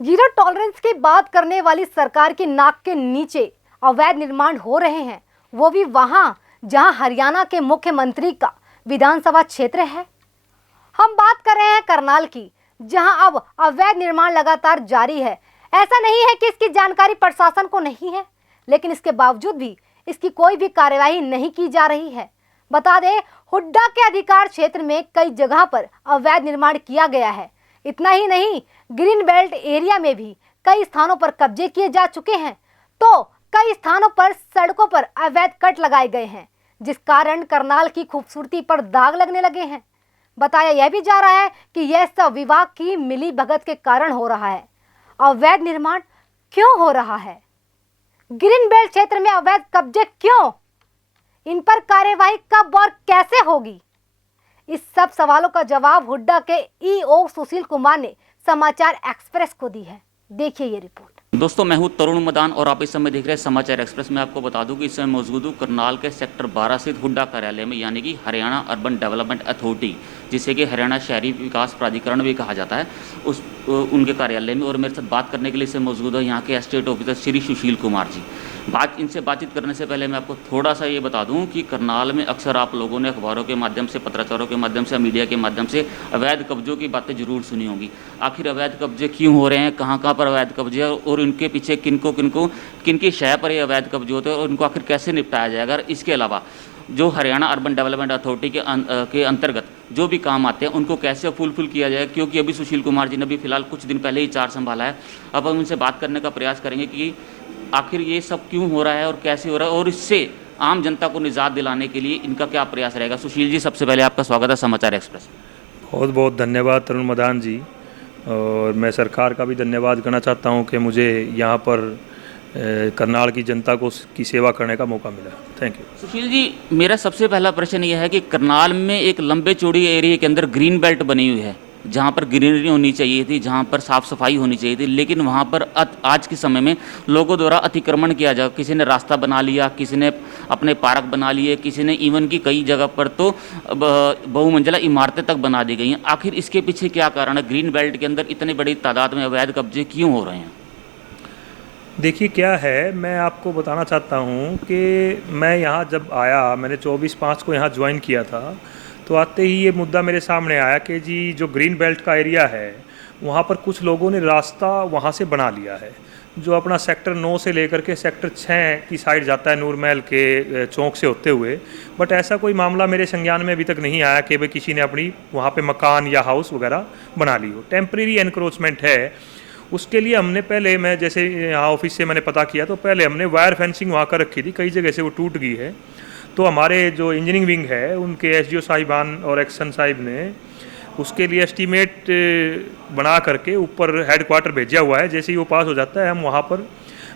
Zero tolerance की बात करने वाली सरकार की नाक के नीचे अवैध निर्माण हो रहे हैं, वो भी वहां जहां हरियाणा के मुख्यमंत्री का विधानसभा क्षेत्र है। हम बात कर रहे हैं करनाल की, जहां अब अवैध निर्माण लगातार जारी है। ऐसा नहीं है कि इसकी जानकारी प्रशासन को नहीं है, लेकिन इसके बावजूद भी इसकी कोई भी कार्यवाही नहीं की जा रही है। बता दें, हुड्डा के अधिकार क्षेत्र में कई जगह पर अवैध निर्माण किया गया है। इतना ही नहीं, ग्रीन बेल्ट एरिया में भी कई स्थानों पर कब्जे किए जा चुके हैं, तो कई स्थानों पर सड़कों पर अवैध कट लगाए गए हैं, जिस कारण करनाल की खूबसूरती पर दाग लगने लगे हैं। बताया यह भी जा रहा है कि यह सब विभाग की मिली भगत के कारण हो रहा है। अवैध निर्माण क्यों हो रहा है? ग्रीन बेल्ट क्षेत्र में अवैध कब्जे क्यों? इन पर कार्यवाही कब और कैसे होगी? इस सब सवालों का जवाब हुड्डा के ईओ सुशील कुमार ने समाचार एक्सप्रेस को दी है। देखिए ये रिपोर्ट। दोस्तों, मैं हूं तरुण मदान और आप इस समय देख रहे हैं समाचार एक्सप्रेस में। आपको बता दूं कि इस समय मौजूद हूं करनाल के सेक्टर 12 स्थित हुड्डा कार्यालय में, यानी कि हरियाणा अर्बन डेवलपमेंट अथॉरिटी, जिसे कि हरियाणा शहरी विकास प्राधिकरण भी कहा जाता है, उनके कार्यालय में। और मेरे साथ बात करने के लिए मौजूद है यहाँ के एस्टेट ऑफिसर श्री सुशील कुमार जी। इनसे बातचीत करने से पहले मैं आपको थोड़ा सा ये बता दूं कि करनाल में अक्सर आप लोगों ने अखबारों के माध्यम से, पत्राचारों के माध्यम से, मीडिया के माध्यम से अवैध कब्जों की बातें जरूर सुनी होंगी। आखिर अवैध कब्जे क्यों हो रहे हैं, कहाँ कहाँ पर अवैध कब्जे और इनके पीछे किनकी शय पर ये अवैध कब्जे होते हैं और इनको आखिर कैसे निपटाया जाएगा। इसके अलावा जो हरियाणा अर्बन डेवलपमेंट अथॉरिटी के अंतर्गत जो भी काम आते हैं उनको कैसे फुलफिल किया जाए, क्योंकि अभी सुशील कुमार जी ने भी फिलहाल कुछ दिन पहले ही चार्ज संभाला है। अब हम उनसे बात करने का प्रयास करेंगे कि आखिर ये सब क्यों हो रहा है और कैसे हो रहा है और इससे आम जनता को निजात दिलाने के लिए इनका क्या प्रयास रहेगा। सुशील जी, सबसे पहले आपका स्वागत है समाचार एक्सप्रेस। बहुत बहुत धन्यवाद तरुण मदान जी, और मैं सरकार का भी धन्यवाद करना चाहता हूं कि मुझे यहाँ पर करनाल की जनता की सेवा करने का मौका मिला। Thank you. सुशील जी, मेरा सबसे पहला प्रश्न यह है कि करनाल में एक लंबे चौड़ी एरिया के अंदर ग्रीन बेल्ट बनी हुई है, जहाँ पर ग्रीनरी होनी चाहिए थी, जहाँ पर साफ़ सफाई होनी चाहिए थी, लेकिन वहाँ पर आज के समय में लोगों द्वारा अतिक्रमण किया जा, किसी ने रास्ता बना लिया, किसी ने अपने पार्क बना लिए, किसी ने इवन की कई जगह पर तो बहुमंजिला इमारतें तक बना दी गई हैं। आखिर इसके पीछे क्या कारण है? ग्रीन बेल्ट के अंदर इतनी बड़ी तादाद में अवैध कब्जे क्यों हो रहे हैं? देखिए क्या है, मैं आपको बताना चाहता हूँ कि मैं यहाँ जब आया, मैंने 24/5 को यहाँ ज्वाइन किया था, तो आते ही ये मुद्दा मेरे सामने आया कि जी जो ग्रीन बेल्ट का एरिया है वहाँ पर कुछ लोगों ने रास्ता वहाँ से बना लिया है, जो अपना सेक्टर 9 से लेकर के सेक्टर 6 की साइड जाता है, नूर महल के चौक से होते हुए। बट ऐसा कोई मामला मेरे संज्ञान में अभी तक नहीं आया कि भाई किसी ने अपनी वहाँ पे मकान या हाउस वगैरह बना ली हो। टेम्परेरी एनक्रोचमेंट है। उसके लिए हमने पहले, मैं जैसे यहाँ ऑफिस से मैंने पता किया, तो पहले हमने वायर फेंसिंग वहाँ कर रखी थी, कई जगह से वो टूट गई है। तो हमारे जो इंजीनियरिंग विंग है उनके एसडीओ साहिबान और एक्शन साहिब ने उसके लिए एस्टीमेट बना करके ऊपर हेडक्वार्टर भेजा हुआ है। जैसे ही वो पास हो जाता है, हम वहाँ पर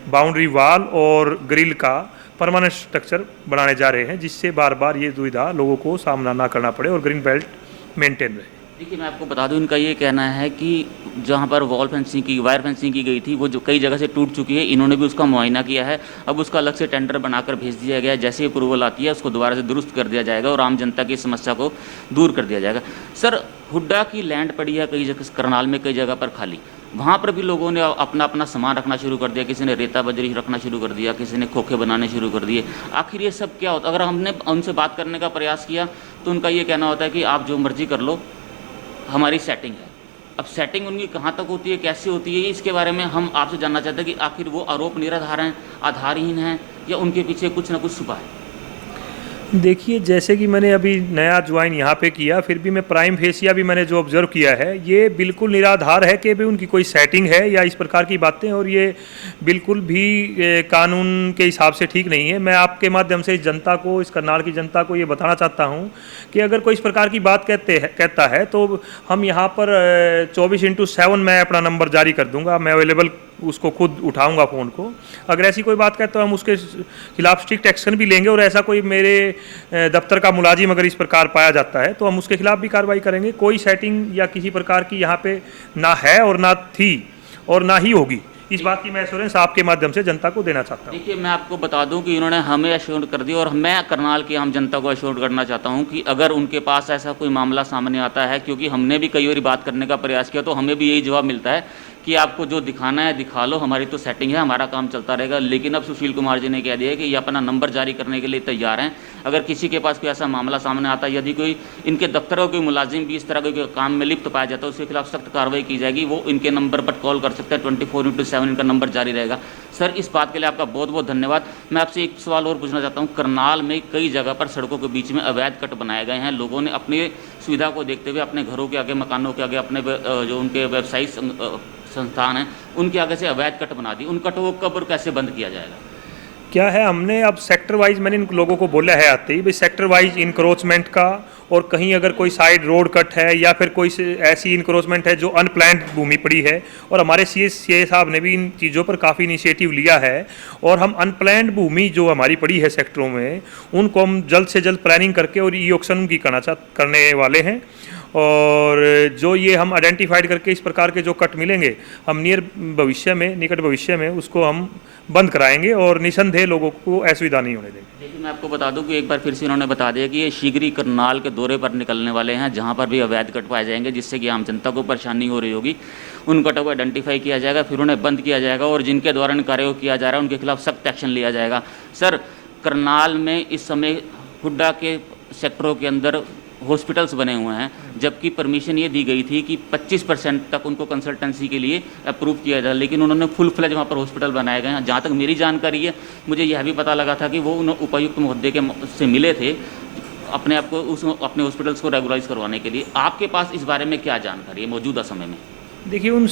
बाउंड्री वाल और ग्रिल का परमानेंट स्ट्रक्चर बनाने जा रहे हैं, जिससे बार बार ये दुविधा लोगों को सामना ना करना पड़े और ग्रीन बेल्ट मेंटेन रहे। देखिए, मैं आपको बता दूं, इनका ये कहना है कि जहां पर वॉल फेंसिंग की, वायर फेंसिंग की गई थी, वो जो कई जगह से टूट चुकी है। इन्होंने भी उसका मुआयना किया है। अब उसका अलग से टेंडर बनाकर भेज दिया गया है। जैसे ही अप्रूवल आती है उसको दोबारा से दुरुस्त कर दिया जाएगा और आम जनता की समस्या को दूर कर दिया जाएगा। सर, हुड्डा की लैंड पड़ी है कई जगह, करनाल में कई जगह पर खाली, वहाँ पर भी लोगों ने अपना अपना सामान रखना शुरू कर दिया। किसी ने रेता बजरी रखना शुरू कर दिया, किसी ने खोखे बनाने शुरू कर दिए। आखिर ये सब क्या होता है? अगर हमने उनसे बात करने का प्रयास किया तो उनका ये कहना होता है कि आप जो मर्जी कर लो, हमारी सेटिंग है। अब सेटिंग उनकी कहाँ तक होती है, कैसे होती है, इसके बारे में हम आपसे जानना चाहते हैं कि आखिर वो आरोप निराधार हैं, आधारहीन हैं, या उनके पीछे कुछ ना कुछ छुपा है। देखिए, जैसे कि मैंने अभी नया ज्वाइन यहाँ पे किया, फिर भी मैं प्राइम फेसिया भी मैंने जो ऑब्जर्व किया है, ये बिल्कुल निराधार है कि भी उनकी कोई सेटिंग है या इस प्रकार की बातें, और ये बिल्कुल भी कानून के हिसाब से ठीक नहीं है। मैं आपके माध्यम से इस जनता को, इस करनाल की जनता को ये बताना चाहता हूँ कि अगर कोई इस प्रकार की बात कहता है तो हम यहाँ पर 24/7 मैं अपना नंबर जारी कर दूँगा, मैं अवेलेबल उसको खुद उठाऊंगा फ़ोन को। अगर ऐसी कोई बात कहता है तो हम उसके खिलाफ स्ट्रिक्ट एक्शन भी लेंगे, और ऐसा कोई मेरे दफ्तर का मुलाजिम अगर इस प्रकार पाया जाता है तो हम उसके खिलाफ भी कार्रवाई करेंगे। कोई सेटिंग या किसी प्रकार की यहाँ पे ना है और ना थी और ना ही होगी, इस बात की मैं एश्योरेंस आपके माध्यम से जनता को देना चाहता हूँ। देखिए, मैं आपको बता दूं कि इन्होंने हमें एश्योर कर दिया और मैं करनाल की आम जनता को एश्योर करना चाहता हूं कि अगर उनके पास ऐसा कोई मामला सामने आता है, क्योंकि हमने भी कई बार बात करने का प्रयास किया तो हमें भी यही जवाब मिलता है कि आपको जो दिखाना है दिखा लो, हमारी तो सेटिंग है, हमारा काम चलता रहेगा। लेकिन अब सुशील कुमार जी ने कह दिया है कि ये अपना नंबर जारी करने के लिए तैयार हैं। अगर किसी के पास कोई ऐसा मामला सामने आता है, यदि कोई इनके दफ्तर का कोई मुलाजिम भी इस तरह के काम में लिप्त पाया जाता है, उसके खिलाफ सख्त कार्रवाई की जाएगी। वो इनके नंबर पर कॉल कर सकते हैं, 24/7 इनका नंबर जारी रहेगा। सर, इस बात के लिए आपका बहुत बहुत धन्यवाद। मैं आपसे एक सवाल और पूछना चाहता हूँ। करनाल में कई जगह पर सड़कों के बीच में अवैध कट बनाए गए हैं। लोगों ने अपनी सुविधा को देखते हुए अपने घरों के आगे, मकानों के आगे, अपने जो उनके व्यवसायिक संस्थान हैं उनके आगे से अवैध कट बना दी। उन कटों को कब और कैसे बंद किया जाएगा? क्या है, हमने अब सेक्टर वाइज, मैंने इन लोगों को बोला है आते ही भाई सेक्टर वाइज इंक्रोचमेंट का, और कहीं अगर कोई साइड रोड कट है या फिर कोई ऐसी इंक्रोचमेंट है जो अनप्लान्ड भूमि पड़ी है, और हमारे सीए साहब ने भी इन चीज़ों पर काफ़ी इनिशिएटिव लिया है, और हम अनप्लान्ड भूमि जो हमारी पड़ी है सेक्टरों में, उनको हम जल्द से जल्द प्लानिंग करके और ई ऑक्शन की करने वाले हैं। और जो ये हम आइडेंटिफाइड करके इस प्रकार के जो कट मिलेंगे, हम निकट भविष्य में उसको हम बंद कराएंगे और निसंदेह लोगों को असुविधा नहीं होने देंगे। देखिए, मैं आपको बता दूं कि एक बार फिर से इन्होंने बता दिया कि ये शीघ्र ही करनाल के दौरे पर निकलने वाले हैं, जहां पर भी अवैध कट पाए जाएंगे, जिससे कि आम जनता को परेशानी हो रही होगी। उन कटों को आइडेंटिफाई किया जाएगा, फिर उन्हें बंद किया जाएगा, और जिनके द्वारा इन कार्यों को किया जा रहा है उनके खिलाफ सख्त एक्शन लिया जाएगा। सर, करनाल में इस समय हुड्डा के सेक्टरों के अंदर हॉस्पिटल्स बने हुए हैं, जबकि परमिशन ये दी गई थी कि 25% तक उनको कंसल्टेंसी के लिए अप्रूव किया जाए, लेकिन उन्होंने फुल फ्लेज वहाँ पर हॉस्पिटल बनाए गए हैं। जहाँ तक मेरी जानकारी है, मुझे यह भी पता लगा था कि वो उन उपायुक्त महोदय के से मिले थे अपने आप को अपने हॉस्पिटल्स को रेगुलाइज करवाने के लिए। आपके पास इस बारे में क्या जानकारी है मौजूदा समय में? देखिए, उन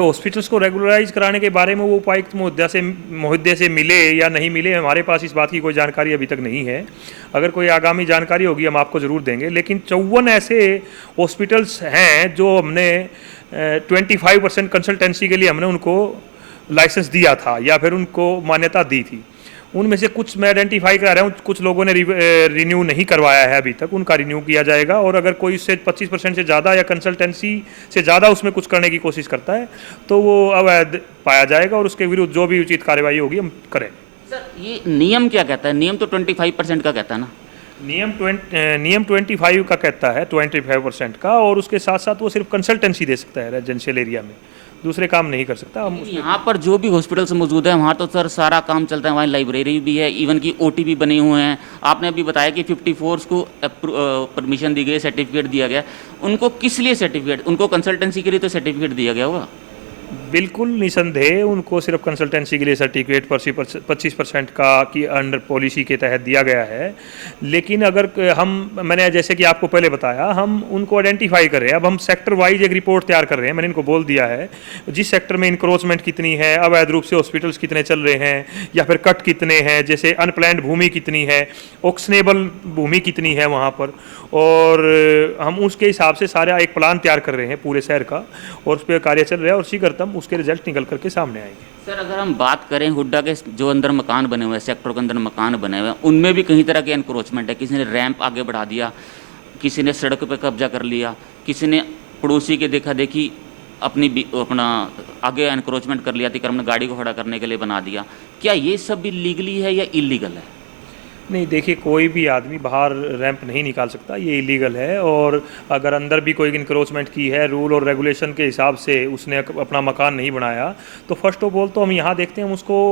हॉस्पिटल्स को रेगुलराइज कराने के बारे में वो उपायुक्त महोदय से मिले या नहीं मिले, हमारे पास इस बात की कोई जानकारी अभी तक नहीं है। अगर कोई आगामी जानकारी होगी हम आपको ज़रूर देंगे। लेकिन 54 ऐसे हॉस्पिटल्स हैं जो हमने 25% कंसल्टेंसी के लिए हमने उनको लाइसेंस दिया था या फिर उनको मान्यता दी थी। उनमें से कुछ मैं आइडेंटिफाई करा रहा हूँ, कुछ लोगों ने रिन्यू नहीं करवाया है अभी तक, उनका रिन्यू किया जाएगा। और अगर कोई इससे 25% से ज़्यादा या कंसल्टेंसी से ज़्यादा उसमें कुछ करने की कोशिश करता है तो वो अवैध पाया जाएगा, और उसके विरुद्ध जो भी उचित कार्रवाई होगी हम करेंगे। सर, ये नियम क्या कहता है? नियम तो 25% का कहता है ना? नियम 25 का कहता है, 25% का, और उसके साथ साथ वो सिर्फ कंसल्टेंसी दे सकता है रेजिडेंशियल एरिया में, दूसरे काम नहीं कर सकता। हम यहाँ पर जो भी हॉस्पिटल्स मौजूद है वहाँ तो सर सारा काम चलता है, वहाँ लाइब्रेरी भी है, इवन की ओटी भी बने हुए हैं। आपने अभी बताया कि 54 को परमिशन दी गई, सर्टिफिकेट दिया गया। उनको किस लिए सर्टिफिकेट? उनको कंसल्टेंसी के लिए तो सर्टिफिकेट दिया गया होगा। बिल्कुल निसंदेह उनको सिर्फ कंसल्टेंसी के लिए सर्टिफिकेट 25% का की अंडर पॉलिसी के तहत दिया गया है। लेकिन अगर मैंने जैसे कि आपको पहले बताया, हम उनको आइडेंटिफाई कर रहे हैं। अब हम सेक्टर वाइज एक रिपोर्ट तैयार कर रहे हैं। मैंने इनको बोल दिया है जिस सेक्टर में इंक्रोचमेंट कितनी है, अवैध रूप से हॉस्पिटल्स कितने चल रहे हैं, या फिर कट कितने हैं, जैसे अनप्लैन्ड भूमि कितनी है, ऑक्शनेबल भूमि कितनी है वहाँ पर, और हम उसके हिसाब से सारा एक प्लान तैयार कर रहे हैं पूरे शहर का, और उस पर कार्य चल रहा है, और शीघ्रतम उसके रिजल्ट निकल करके सामने आएंगे। सर, अगर हम बात करें हुड्डा के जो अंदर मकान बने हुए हैं, सेक्टर के अंदर मकान बने हुए हैं, उनमें भी कई तरह के एनक्रोचमेंट है। किसी ने रैंप आगे बढ़ा दिया, किसी ने सड़क पर कब्जा कर लिया, किसी ने पड़ोसी के देखा देखी अपना आगे एनक्रोचमेंट कर लिया, अतिक्रमण गाड़ी को खड़ा करने के लिए बना दिया। क्या ये सब भी लीगली है या इलीगल है? नहीं, देखिए, कोई भी आदमी बाहर रैंप नहीं निकाल सकता, ये इलीगल है। और अगर अंदर भी कोई इंक्रोचमेंट की है, रूल और रेगुलेशन के हिसाब से उसने अपना मकान नहीं बनाया, तो फर्स्ट ऑफ ऑल तो हम यहाँ देखते हैं हम उसको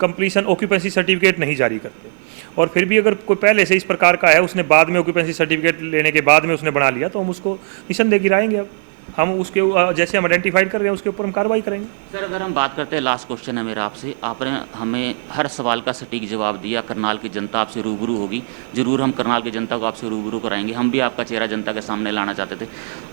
कंप्लीशन ऑक्यूपेंसी सर्टिफिकेट नहीं जारी करते। और फिर भी अगर कोई पहले से इस प्रकार का है, उसने बाद में ऑक्यूपेंसी सर्टिफिकेट लेने के बाद में उसने बना लिया, तो हम उसको निसंदेह गिराएंगे। अब हम उसके जैसे हम आइडेंटिफाइड कर रहे हैं उसके ऊपर हम कार्रवाई करेंगे। सर, अगर हम बात करते हैं, लास्ट क्वेश्चन है मेरा आपसे। आपने हमें हर सवाल का सटीक जवाब दिया। करनाल की जनता आपसे रूबरू होगी, ज़रूर हम करनाल की जनता को आपसे रूबरू कराएंगे। हम भी आपका चेहरा जनता के सामने लाना चाहते थे।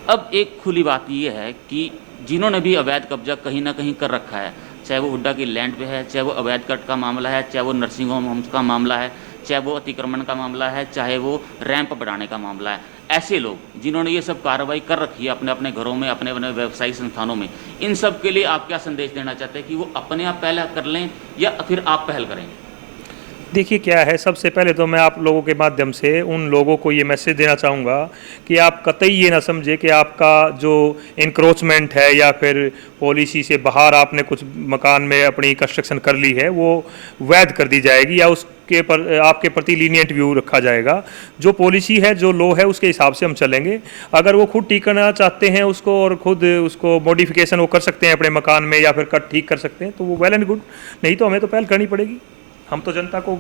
अब एक खुली बात ये है कि जिन्होंने भी अवैध कब्जा कहीं ना कहीं कर रखा है, चाहे वो हुड्डा की लैंड पे है, चाहे वो अवैध कट का मामला है, चाहे वो नर्सिंग होम्स का मामला है, चाहे वो अतिक्रमण का मामला है, चाहे वो रैंप बढ़ाने का मामला है, ऐसे लोग जिन्होंने ये सब कार्रवाई कर रखी है अपने अपने घरों में, अपने अपने व्यवसायिक संस्थानों में, इन सब के लिए आप क्या संदेश देना चाहते हैं कि वो अपने आप पहल कर लें या फिर आप पहल करेंगे? देखिए क्या है, सबसे पहले तो मैं आप लोगों के माध्यम से उन लोगों को ये मैसेज देना चाहूँगा कि आप कतई ये ना समझे कि आपका जो इंक्रोचमेंट है या फिर पॉलिसी से बाहर आपने कुछ मकान में अपनी कंस्ट्रक्शन कर ली है वो वैध कर दी जाएगी या उसके पर आपके प्रति लीनियंट व्यू रखा जाएगा। जो पॉलिसी है, जो लॉ है, उसके हिसाब से हम चलेंगे। अगर वो खुद ठीक करना चाहते हैं उसको और खुद उसको मॉडिफिकेशन वो कर सकते हैं अपने मकान में या फिर कट ठीक कर सकते हैं तो वो वेल एंड गुड, नहीं तो हमें तो पहल करनी पड़ेगी। हम तो जनता को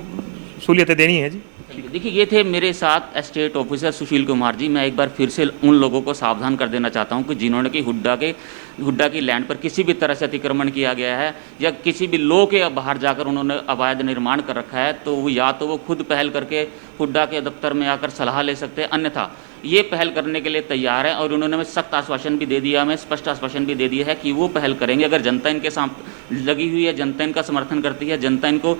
सहूलियतें देनी है जी। देखिए, ये थे मेरे साथ एस्टेट ऑफिसर सुशील कुमार जी। मैं एक बार फिर से उन लोगों को सावधान कर देना चाहता हूं कि जिन्होंने कि हुड्डा की लैंड पर किसी भी तरह से अतिक्रमण किया गया है या किसी भी लॉ के बाहर जाकर उन्होंने अवैध निर्माण कर रखा है, तो वो या तो वो खुद पहल करके हुड्डा के दफ्तर में आकर सलाह ले सकते हैं, अन्यथा ये पहल करने के लिए तैयार है। और उन्होंने हमें सख्त आश्वासन भी दे दिया, हमें स्पष्ट आश्वासन भी दे दिया है कि वो पहल करेंगे। अगर जनता इनके साथ लगी हुई है, जनता इनका समर्थन करती है, जनता इनको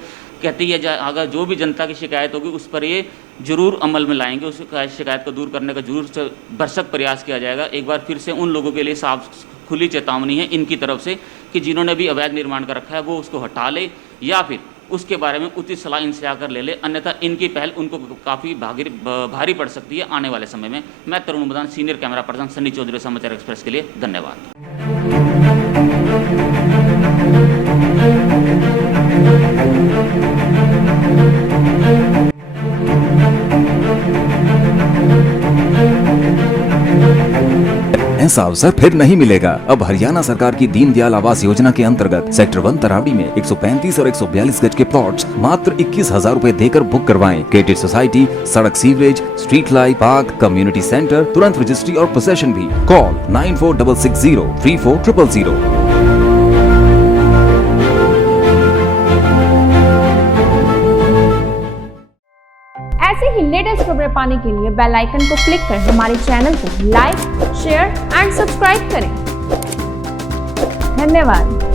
कहती है, अगर जो भी जनता की शिकायत होगी उस पर ये जरूर अमल में लाएंगे, उस शिकायत को दूर करने का जरूर से भरसक प्रयास किया जाएगा। एक बार फिर से उन लोगों के लिए साफ खुली चेतावनी है इनकी तरफ से कि जिन्होंने भी अवैध निर्माण कर रखा है वो उसको हटा ले या फिर उसके बारे में उचित सलाह इनसे आकर ले ले, अन्यथा इनकी पहल उनको काफ़ी भारी पड़ सकती है आने वाले समय में। मैं Tarun Madan, senior camera person, Sunny Chaudhary, Samachar Express के लिए धन्यवाद। ऐसा अवसर फिर नहीं मिलेगा। अब हरियाणा सरकार की दीनदयाल आवास योजना के अंतर्गत सेक्टर 1 तरावड़ी में 135 और 142 गज के प्लॉट्स मात्र 21,000 रुपए देकर बुक करवाएं। क्रिएटिव सोसाइटी, सड़क, sewerage, street light, park, community centre, तुरंत रजिस्ट्री और पोसेशन भी। कॉल 9466034000। ऐसे ही लेटेस्ट खबरें पाने के लिए बेल आइकन को क्लिक कर हमारे चैनल को लाइक, शेयर एंड सब्सक्राइब करें। धन्यवाद।